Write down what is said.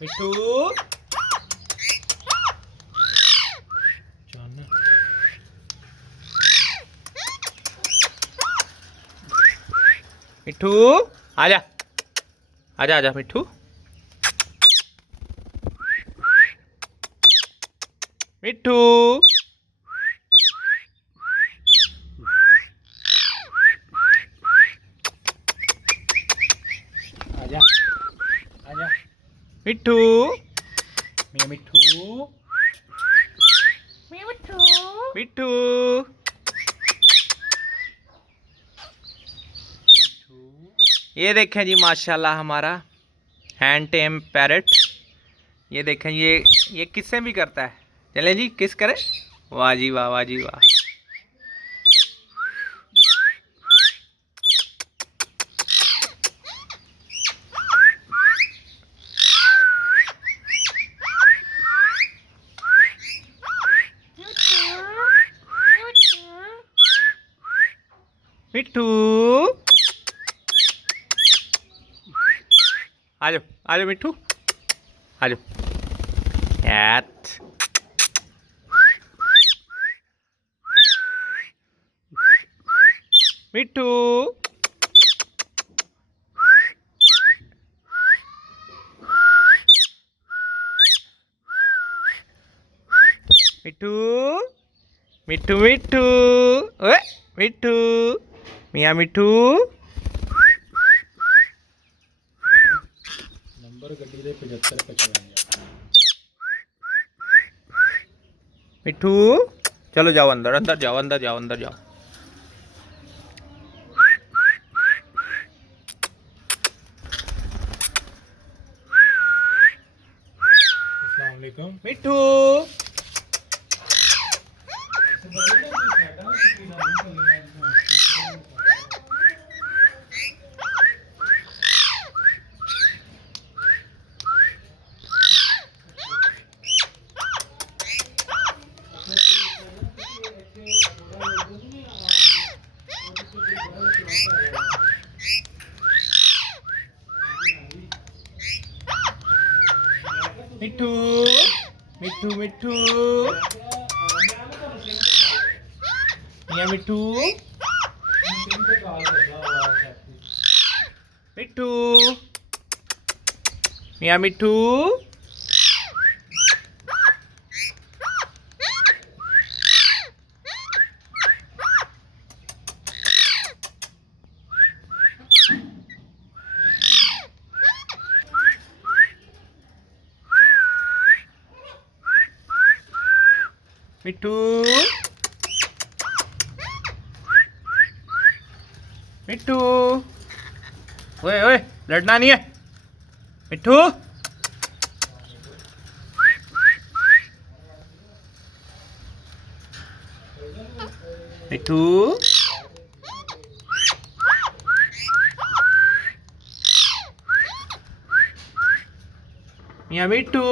मिट्टू मिट्टू आजा आजा आजा मिट्टू मिट्टू आजा आजा मिट्टू मिया मिट्टू मिया मिट्टू मिट्टू ये देखें जी माशाल्लाह हमारा हैंड टेम पैरट। ये देखें ये किससे भी करता है। चले जी किस करे। वाह जी वाह वाह जी वाह। मिट्टू आजो आजो मिट्टू आजो कैट मिट्टू मिट्टू मिट्टू मिट्टू ओए मिट्टू मियाँ मिट्टू नंबर गड्डी दे 7555 मिट्टू चलो जाओ अंदर अंदर जाओ अंदर जाओ अंदर जाओ। अस्सलाम वालेकुम मिट्टू मिट्टू मिट्टू मिट्टू मियाँ मिट्टू मिट्टू मियाँ मिट्टू मिट्टू मिट्टू ओए ओए लड़ना नहीं है मिट्टू मिट्टू मियाँ मिट्टू